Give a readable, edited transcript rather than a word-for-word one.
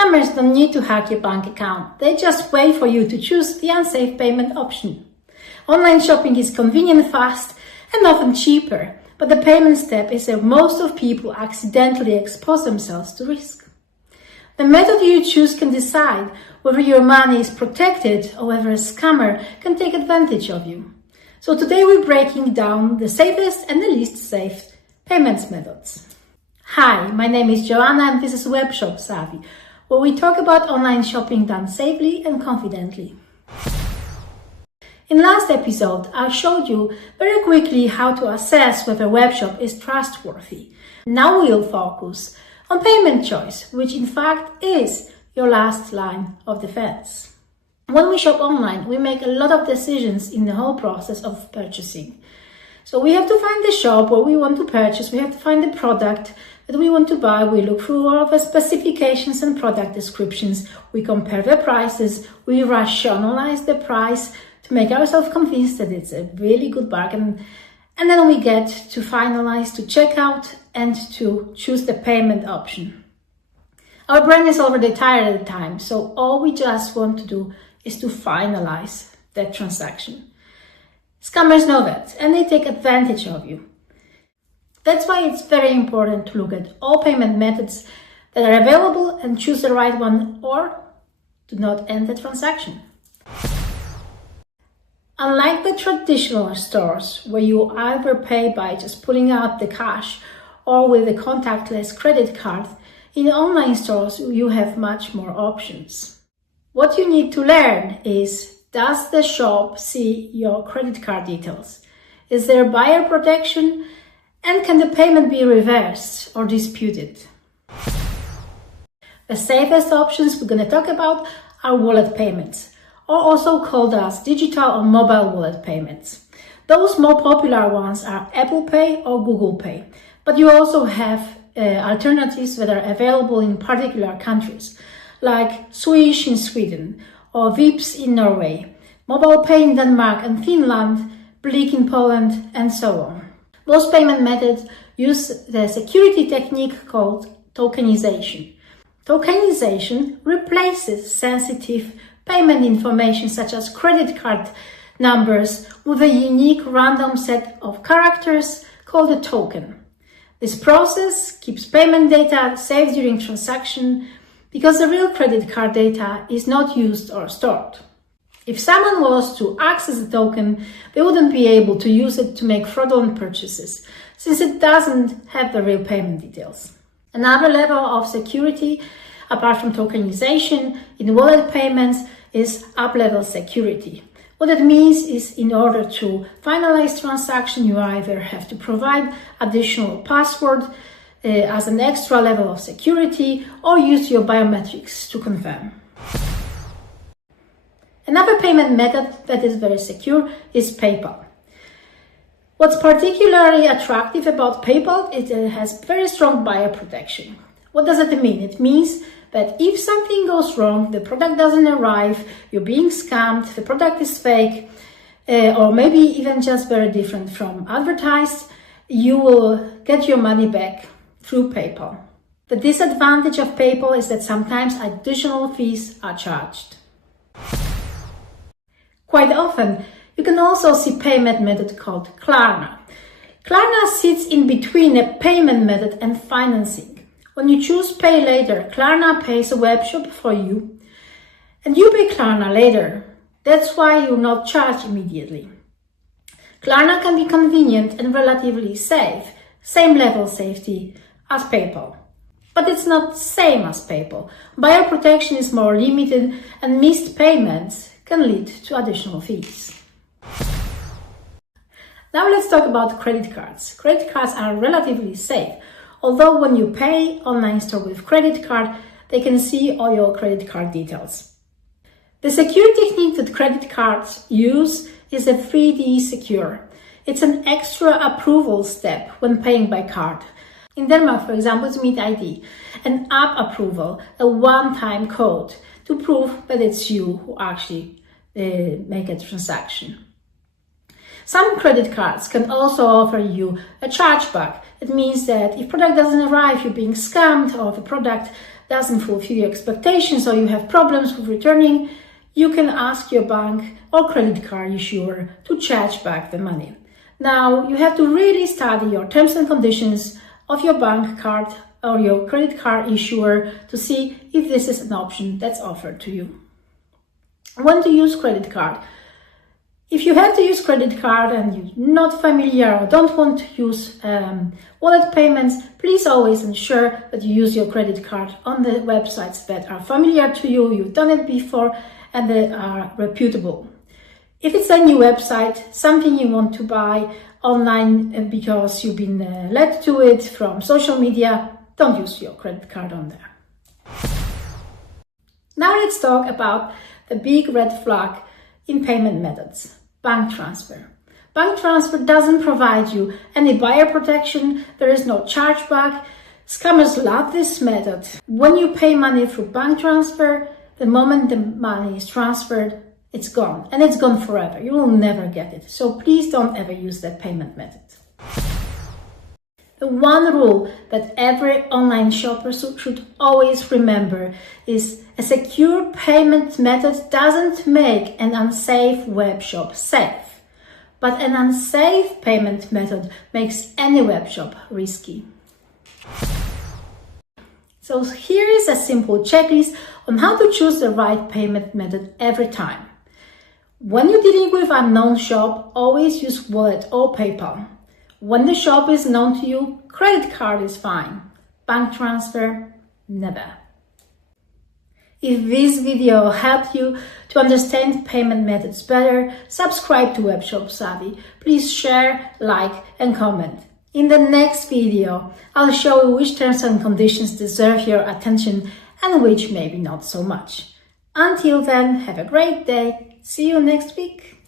Scammers don't need to hack your bank account. They just wait for you to choose the unsafe payment option. Online shopping is convenient, fast, and often cheaper, but the payment step is where most of people accidentally expose themselves to risk. The method you choose can decide whether your money is protected or whether a scammer can take advantage of you. So today we're breaking down the safest and the least safe payments methods. Hi, my name is Joanna and this is Webshop Savvy, where we talk about online shopping done safely and confidently. In last episode, I showed you very quickly how to assess whether a webshop is trustworthy. Now we'll focus on payment choice, which in fact is your last line of defense. When we shop online, we make a lot of decisions in the whole process of purchasing. So we have to find the shop where we want to purchase, we have to find the product that we want to buy, we look through all of the specifications and product descriptions, we compare the prices, we rationalize the price to make ourselves convinced that it's a really good bargain, and then we get to finalize, to check out and to choose the payment option. Our brain is already tired at the time, so all we just want to do is to finalize that transaction. Scammers know that and they take advantage of you. That's why it's very important to look at all payment methods that are available and choose the right one, or do not end the transaction. Unlike the traditional stores where you either pay by just pulling out the cash or with a contactless credit card, in online stores you have much more options. What you need to learn is, does the shop see your credit card details? Is there buyer protection? And can the payment be reversed or disputed? The safest options we're going to talk about are wallet payments, or also called as digital or mobile wallet payments. Those more popular ones are Apple Pay or Google Pay, but you also have alternatives that are available in particular countries, like Swish in Sweden or Vipps in Norway, Mobile Pay in Denmark and Finland, Blik in Poland, and so on. Most payment methods use the security technique called tokenization. Tokenization replaces sensitive payment information such as credit card numbers with a unique random set of characters called a token. This process keeps payment data safe during transaction because the real credit card data is not used or stored. If someone was to access the token, they wouldn't be able to use it to make fraudulent purchases, since it doesn't have the real payment details. Another level of security, apart from tokenization, in wallet payments is up-level security. What that means is, in order to finalize transaction, you either have to provide additional password as an extra level of security, or use your biometrics to confirm. Another payment method that is very secure is PayPal. What's particularly attractive about PayPal is that it has very strong buyer protection. What does it mean? It means that if something goes wrong, the product doesn't arrive, you're being scammed, the product is fake, or maybe even just very different from advertised, you will get your money back through PayPal. The disadvantage of PayPal is that sometimes additional fees are charged. Quite often, you can also see payment method called Klarna. Klarna sits in between a payment method and financing. When you choose Pay Later, Klarna pays a webshop for you, and you pay Klarna later. That's why you're not charged immediately. Klarna can be convenient and relatively safe, same level of safety as PayPal. But it's not the same as PayPal. Buyer protection is more limited and missed payments can lead to additional fees. Now let's talk about credit cards. Credit cards are relatively safe, although when you pay online store with credit card, they can see all your credit card details. The security technique that credit cards use is a 3D secure. It's an extra approval step when paying by card. In Denmark, for example, it's Meet ID, an app approval, a one-time code to prove that it's you who actually make a transaction. Some credit cards can also offer you a chargeback. It means that if product doesn't arrive, you're being scammed, or the product doesn't fulfill your expectations or you have problems with returning, you can ask your bank or credit card issuer to charge back the money. Now, you have to really study your terms and conditions of your bank card or your credit card issuer to see if this is an option that's offered to you. When to use credit card? If you have to use credit card and you're not familiar or don't want to use wallet payments, please always ensure that you use your credit card on the websites that are familiar to you, you've done it before, and that are reputable. If it's a new website, something you want to buy online because you've been led to it from social media, don't use your credit card on there. Now let's talk about the big red flag in payment methods. Bank transfer. Bank transfer doesn't provide you any buyer protection, there is no chargeback. Scammers love this method. When you pay money through bank transfer, the moment the money is transferred, it's gone, and it's gone forever. You will never get it. So please don't ever use that payment method. The one rule that every online shopper should always remember is a secure payment method doesn't make an unsafe web shop safe, but an unsafe payment method makes any web shop risky. So here is a simple checklist on how to choose the right payment method every time. When you're dealing with an unknown shop, always use wallet or PayPal. When the shop is known to you, credit card is fine. Bank transfer, never. If this video helped you to understand payment methods better, subscribe to Webshop Savvy. Please share, like, and comment. In the next video, I'll show you which terms and conditions deserve your attention and which maybe not so much. Until then, have a great day. See you next week.